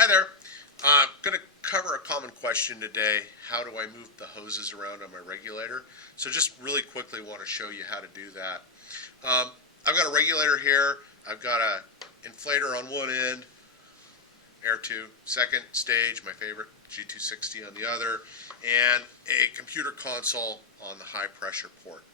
Hi there. I'm going to cover a common question today. How do I move the hoses around on my regulator? So just really quickly want to show you how to do that. I've got a regulator here. I've got a inflator on one end, air 2, second stage, my favorite, G260 on the other, and a computer console on the high pressure port.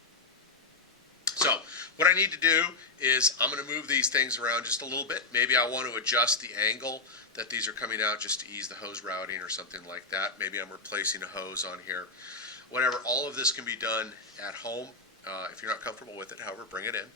So what I need to do is I'm going to move these things around just a little bit. Maybe I want to adjust the angle that these are coming out just to ease the hose routing or something like that. Maybe I'm replacing a hose on here. Whatever, all of this can be done at home. If you're not comfortable with it, however, bring it in.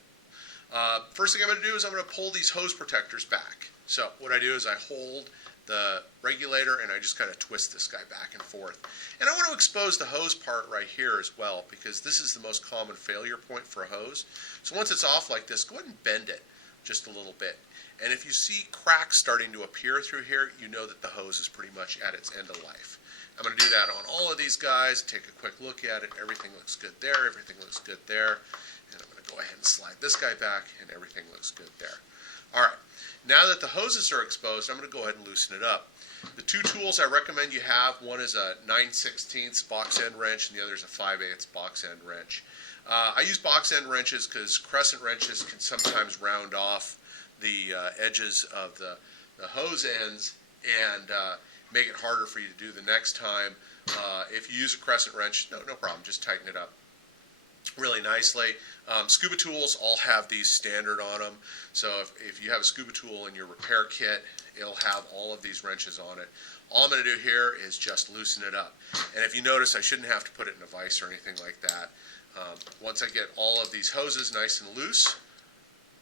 First thing I'm going to do is I'm going to pull these hose protectors back. So what I do is I hold the regulator and I just kind of twist this guy back and forth. And I want to expose the hose part right here as well, because this is the most common failure point for a hose. So once it's off like this, go ahead and bend it just a little bit. And if you see cracks starting to appear through here, you know that the hose is pretty much at its end of life. I'm going to do that on all of these guys, take a quick look at it. Everything looks good there, everything looks good there. And I'm going to go ahead and slide this guy back, and everything looks good there. All right, now that the hoses are exposed, I'm going to go ahead and loosen it up. The two tools I recommend you have, one is a 9/16 box end wrench, and the other is a 5/8 box end wrench. I use box end wrenches because crescent wrenches can sometimes round off the edges of the hose ends and make it harder for you to do the next time. If you use a crescent wrench, no problem, just tighten it up really nicely. Scuba tools all have these standard on them, so if you have a scuba tool in your repair kit, it'll have all of these wrenches on it. All I'm going to do here is just loosen it up. And if you notice, I shouldn't have to put it in a vise or anything like that. Once I get all of these hoses nice and loose,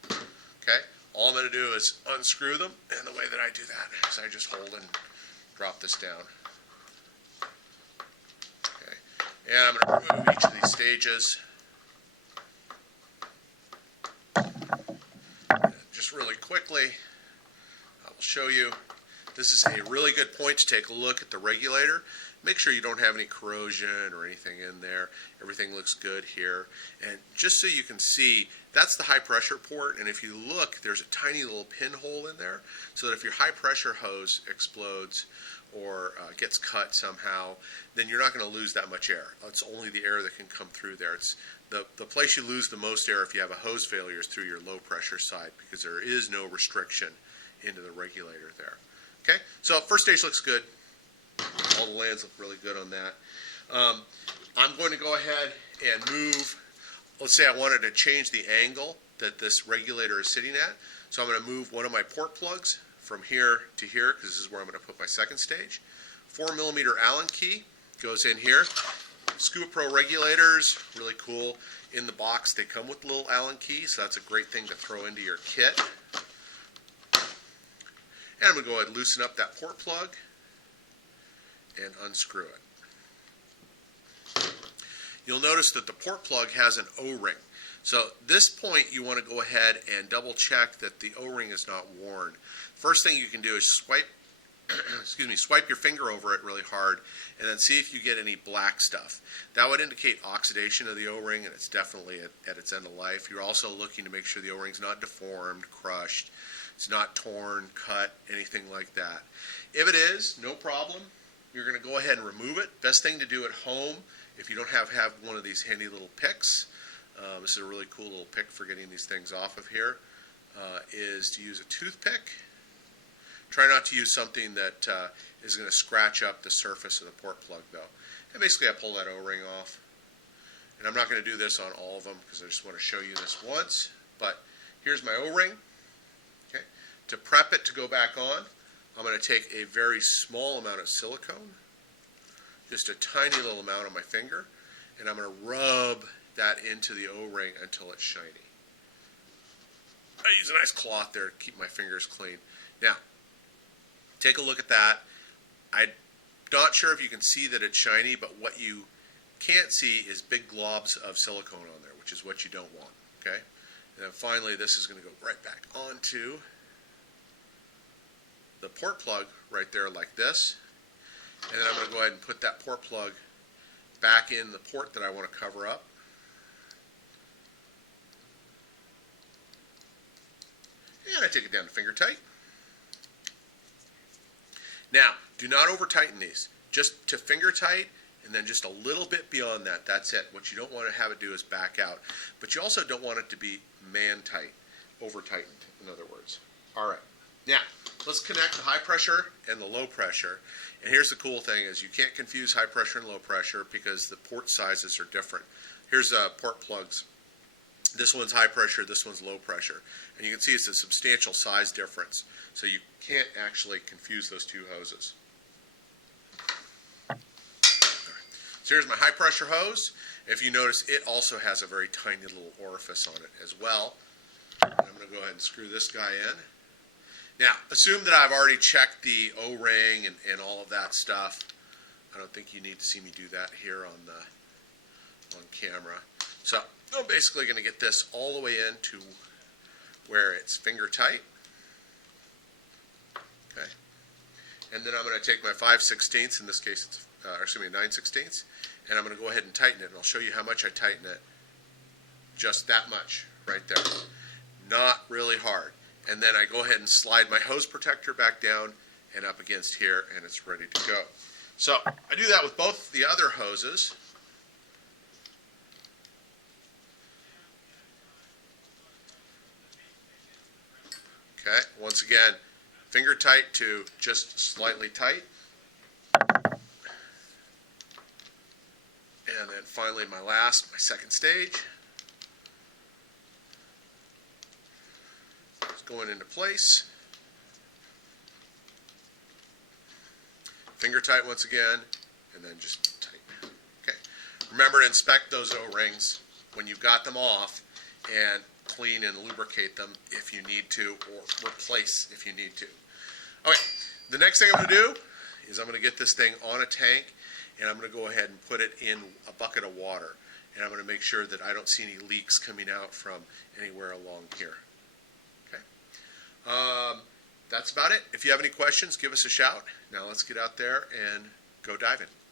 okay, all I'm going to do is unscrew them, and the way that I do that is I just hold and drop this down. Okay, and I'm going to remove each of these stages. Just really quickly, I will show you. This is a really good point to take a look at the regulator. Make sure you don't have any corrosion or anything in there. Everything looks good here. And just so you can see, that's the high pressure port, and if you look, there's a tiny little pinhole in there, so that if your high pressure hose explodes or gets cut somehow, then you're not going to lose that much air. It's only the air that can come through there. It's the place you lose the most air if you have a hose failure is through your low pressure side, because there is no restriction into the regulator there. Okay, so first stage looks good. All the lands look really good on that. I'm going to go ahead and move. Let's say I wanted to change the angle that this regulator is sitting at. So I'm going to move one of my port plugs from here to here, because this is where I'm going to put my second stage. 4mm Allen key goes in here. Scuba Pro regulators, really cool. In the box, they come with little Allen keys, so that's a great thing to throw into your kit. And I'm going to go ahead and loosen up that port plug and unscrew it. You'll notice that the port plug has an O-ring. So this point you want to go ahead and double check that the O-ring is not worn. First thing you can do is swipe your finger over it really hard and then see if you get any black stuff. That would indicate oxidation of the O-ring, and it's definitely at its end of life. You're also looking to make sure the O-ring's not deformed, crushed, it's not torn, cut, anything like that. If it is, no problem. You're going to go ahead and remove it. Best thing to do at home, if you don't have one of these handy little picks, this is a really cool little pick for getting these things off of here, is to use a toothpick. Try not to use something that is going to scratch up the surface of the port plug, though. And basically I pull that O-ring off. And I'm not going to do this on all of them because I just want to show you this once. But here's my O-ring. Okay. To prep it to go back on, I'm going to take a very small amount of silicone, just a tiny little amount on my finger, and I'm going to rub that into the O-ring until it's shiny. I use a nice cloth there to keep my fingers clean. Now, take a look at that. I'm not sure if you can see that it's shiny, but what you can't see is big globs of silicone on there, which is what you don't want. Okay? And then finally, this is going to go right back onto the port plug right there like this. And then I'm going to go ahead and put that port plug back in the port that I want to cover up. And I take it down to finger tight. Now, do not over tighten these. Just to finger tight, and then just a little bit beyond that. That's it. What you don't want to have it do is back out. But you also don't want it to be man tight, over tightened, in other words. All right. Now, let's connect the high pressure and the low pressure. And here's the cool thing is you can't confuse high pressure and low pressure because the port sizes are different. Here's port plugs. This one's high pressure, this one's low pressure. And you can see it's a substantial size difference. So you can't actually confuse those two hoses. So here's my high pressure hose. If you notice, it also has a very tiny little orifice on it as well. And I'm going to go ahead and screw this guy in. Now, assume that I've already checked the O-ring and all of that stuff. I don't think you need to see me do that here on camera. So I'm basically going to get this all the way into where it's finger tight. Okay. And then I'm going to take my 5/16, in this case it's 9/16, and I'm going to go ahead and tighten it. And I'll show you how much I tighten it. Just that much right there. Not really hard. And then I go ahead and slide my hose protector back down and up against here, and it's ready to go. So I do that with both the other hoses. Okay, once again, finger tight to just slightly tight. And then finally my second stage. It's going into place. Finger tight once again, and then just tight. Okay. Remember to inspect those O-rings when you've got them off, and clean and lubricate them if you need to, or replace if you need to. Okay, the next thing I'm going to do is I'm going to get this thing on a tank, and I'm going to go ahead and put it in a bucket of water. And I'm going to make sure that I don't see any leaks coming out from anywhere along here. Okay, that's about it. If you have any questions, give us a shout. Now let's get out there and go diving.